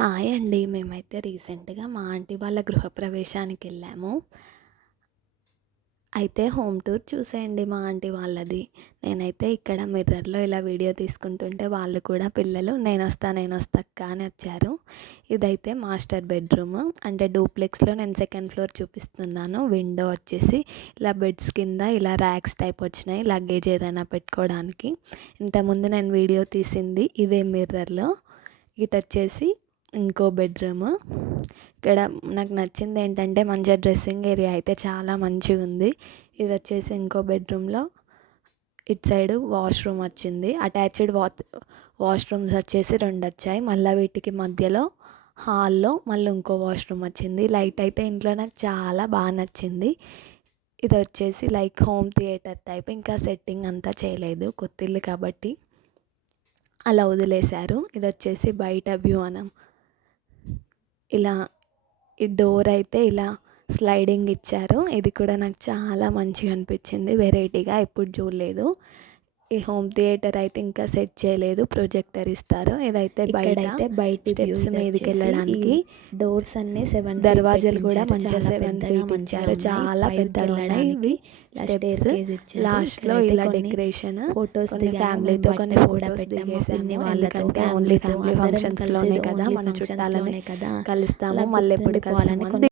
Hi అండి. మేమైతే రీసెంట్‌గా మా ఆంటీ వాళ్ళ గృహప్రవేశానికెళ్ళాము. అయితే హోమ్ టూర్ చూసేయండి మా ఆంటీ వాళ్ళది. నేనైతే ఇక్కడ మిర్రర్‌లో ఇలా వీడియో తీసుకుంటుంటే వాళ్ళు కూడా పిల్లలు నేనొస్తా అక్క అని వచ్చారు. ఇదైతే మాస్టర్ బెడ్‌రూమ్. అంటే డూప్లెక్స్‌లో నేను సెకండ్ ఫ్లోర్ చూపిస్తున్నాను. విండో వచ్చేసి ఇలా బెడ్స్ కింద ఇలా ర్యాక్స్ టైప్ వచ్చినాయి. లగేజ్ ఏదైనా పెట్టుకోవడానికి. ఇంతకుముందు నేను వీడియో తీసింది ఇదే మిర్రర్‌లో. ఇటొచ్చేసి ఇంకో బెడ్రూమ్. ఇక్కడ నాకు నచ్చింది ఏంటంటే మంచిగా డ్రెస్సింగ్ ఏరియా అయితే చాలా మంచిగా ఉంది. ఇది వచ్చేసి ఇంకో బెడ్రూమ్లో ఇటు సైడ్ వాష్రూమ్ వచ్చింది. అటాచ్డ్ వాష్రూమ్స్ వచ్చేసి 2 వచ్చాయి. మళ్ళీ వీటికి మధ్యలో హాల్లో మళ్ళీ ఇంకో వాష్రూమ్ వచ్చింది. లైట్ అయితే ఇంట్లో నాకు చాలా బాగా నచ్చింది. ఇది వచ్చేసి లైక్ హోమ్ థియేటర్ టైప్. ఇంకా సెట్టింగ్ అంతా చేయలేదు, కొత్తిల్లు కాబట్టి అలా వదిలేశారు. ఇది వచ్చేసి బయట వ్యూ ఇలా ఈ డోర్ అయితే ఇలా స్లైడింగ్ ఇచ్చారు. ఇది కూడా నాకు చాలా మంచిగా అనిపించింది. వెరైటీగా ఎప్పుడు చూడలేదు. ఈ హోమ్ థియేటర్ అయితే ఇంకా సెట్ చేయలేదు. ప్రొజెక్టర్ ఇస్తారు. ఇదైతే ఇక్కడైతే బయట స్టెప్స్ మీదకి వెళ్ళడానికి డోర్స్ అన్ని 7 దర్వాజాలు కూడా మంచిగా 7 ఫీట్ ఇచ్చారు. చాలా పెద్దగా ఉన్నాయి ఇవి స్టెప్స్. లాస్ట్లో ఇలా డెకరేషన్ ఫొటోస్ ఫ్యామిలీతో కొన్ని ఫొటోస్ దిగేసాము. ఎందుకంటే ఓన్లీ ఫ్యామిలీ ఫంక్షన్స్లోనే కదా మనం చుట్టాలని కలుస్తాము. మళ్ళీ ఎప్పుడు కలుస్తాము